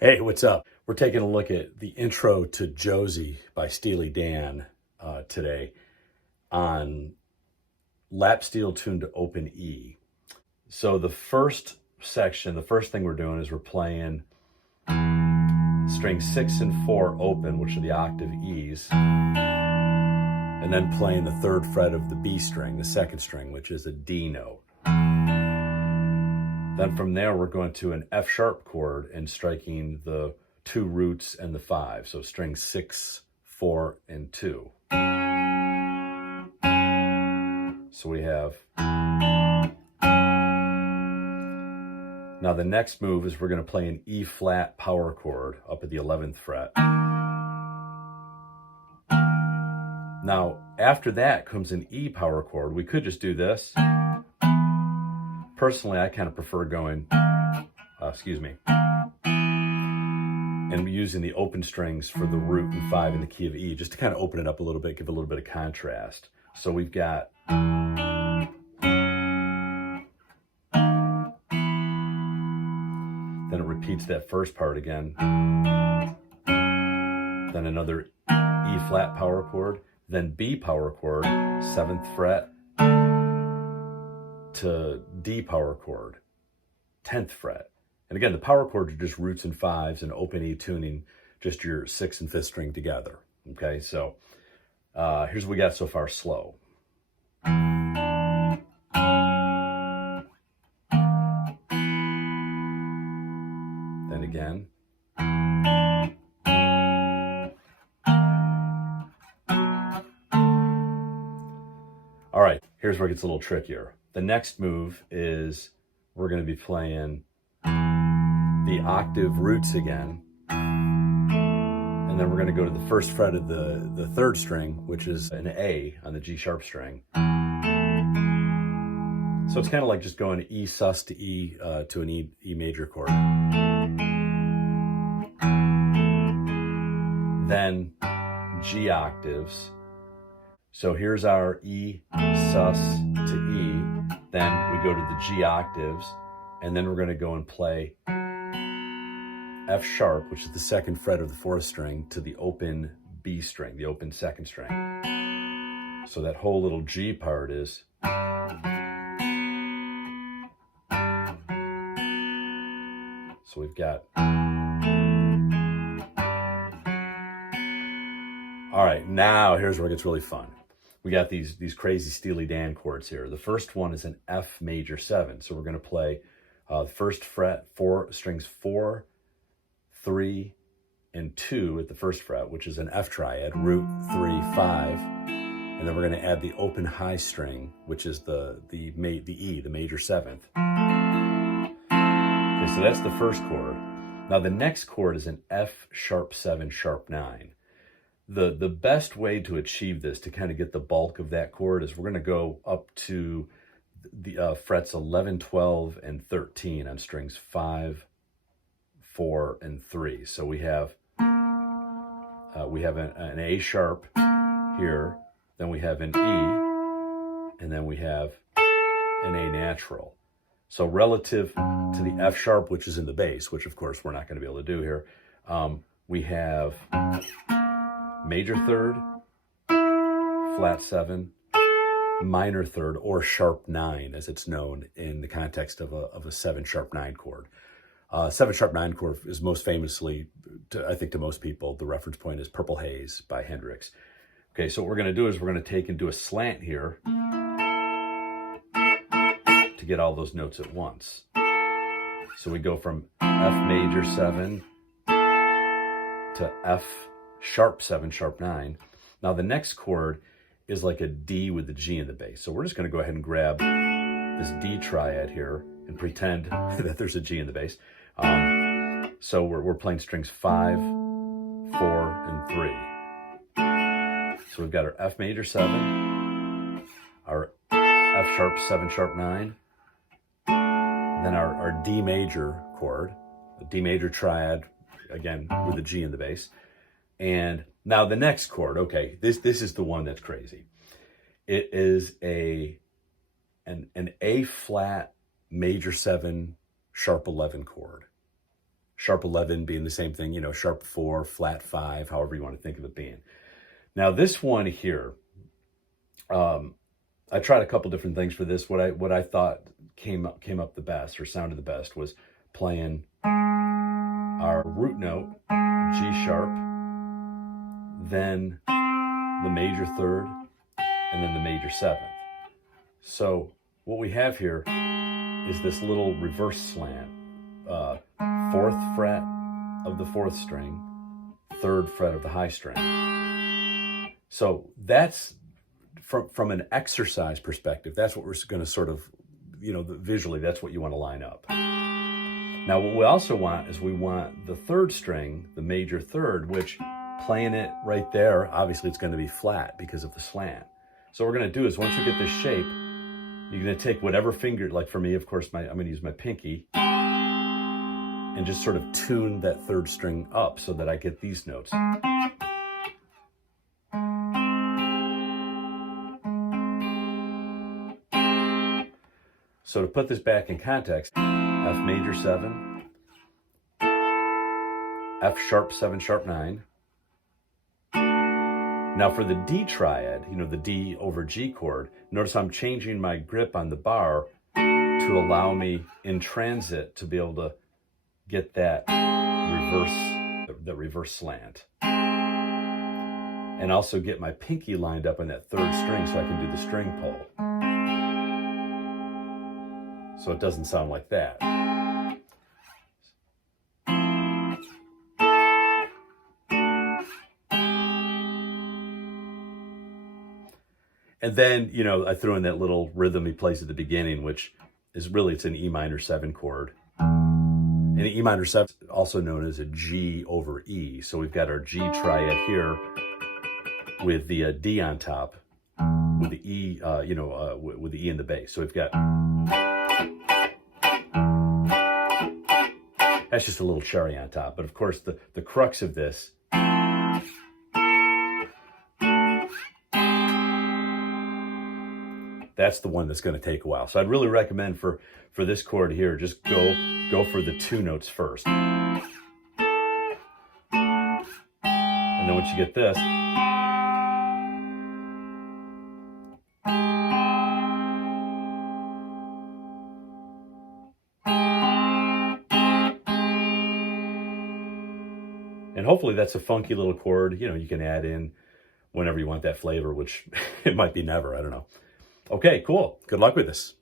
Hey, what's up? We're taking a look at the intro to Josie by Steely Dan today on lap steel tuned to open E. So the first section, the first thing we're doing is we're playing strings 6 and 4 open, which are the octave E's, and then playing the third fret of the B string, the second string, which is a D note. Then from there, we're going to an F sharp chord and striking the 2 roots and the 5. So strings 6, 4, and 2. So we have. Now the next move is we're going to play an E flat power chord up at the 11th fret. Now after that comes an E power chord. We could just do this. Personally, I kind of prefer going, and using the open strings for the root and 5 in the key of E, just to kind of open it up a little bit, give a little bit of contrast. So we've got then it repeats that first part again. Then another E flat power chord, then B power chord, 7th fret to D power chord, 10th fret. And again, the power chords are just roots and 5s and open E tuning, just your 6th and 5th string together. Okay, so here's what we got so far slow. Then again. All right, here's where it gets a little trickier. The next move is we're going to be playing the octave roots again. And then we're going to go to the first fret of the third string, which is an A on the G sharp string. So it's kind of like just going E sus to E to an E major chord. Then G octaves. So here's our E sus to E. Then we go to the G octaves, and then we're going to go and play F sharp, which is the 2nd fret of the 4th string, to the open B string, the open 2nd string. So that whole little G part is. So we've got. All right, now here's where it gets really fun. We got these crazy Steely Dan chords here. The first one is an F major 7. So we're going to play the first fret, strings 4, 3, and 2 at the first fret, which is an F triad, root 3, 5. And then we're going to add the open high string, which is the E, the major 7th. Okay, so that's the first chord. Now the next chord is an F sharp 7, sharp 9. The best way to achieve this, to kind of get the bulk of that chord, is we're going to go up to the frets 11, 12, and 13 on strings 5, 4, and 3. So we have an A sharp here, then we have an E, and then we have an A natural. So relative to the F sharp, which is in the bass, which of course we're not going to be able to do here, we have major 3rd, flat 7, minor 3rd, or sharp 9, as it's known in the context of a 7 sharp 9 chord. 7 sharp 9 chord is most famously, I think to most people, the reference point is Purple Haze by Hendrix. Okay, so what we're going to do is we're going to take and do a slant here to get all those notes at once. So we go from F major 7 to F sharp 7, sharp 9. Now the next chord is like a D with the G in the bass. So we're just going to go ahead and grab this D triad here and pretend that there's a G in the bass. So we're playing strings 5, 4, and 3. So we've got our F major 7, our F sharp 7, sharp 9, then our D major chord, a D major triad, again with the G in the bass. And now the next chord, okay, this is the one that's crazy. It is an A flat major 7 sharp 11 chord. sharp 11 being the same thing, you know, sharp 4, flat 5, however you want to think of it being. Now this one here, I tried a couple different things for this. What I thought came up the best or sounded the best was playing our root note, G sharp, then the major third, and then the major seventh. So what we have here is this little reverse slant, 4th fret of the 4th string, 3rd fret of the high string. So that's from an exercise perspective, that's what we're going to sort of, you know, visually, that's what you want to line up. Now, what we also want is we want the 3rd string, the major 3rd, which playing it right there, obviously it's going to be flat because of the slant. So what we're going to do is once you get this shape, you're going to take whatever finger, like for me, of course, I'm going to use my pinky, and just sort of tune that 3rd string up so that I get these notes. So to put this back in context, F major 7, F sharp 7 sharp 9. Now for the D triad, you know, the D over G chord, notice I'm changing my grip on the bar to allow me in transit to be able to get that reverse slant. And also get my pinky lined up on that 3rd string so I can do the string pull. So it doesn't sound like that. And then, you know, I threw in that little rhythm he plays at the beginning, which is really, it's an E minor 7 chord. And E minor 7 is also known as a G over E. So we've got our G triad here with the D on top, with the E, with the E in the bass. So we've got, that's just a little cherry on top. But of course, the crux of this that's the one that's going to take a while. So I'd really recommend for this chord here, just go for the 2 notes first. And then once you get this, and hopefully that's a funky little chord, you know, you can add in whenever you want that flavor, which it might be never, I don't know. Okay, cool. Good luck with this.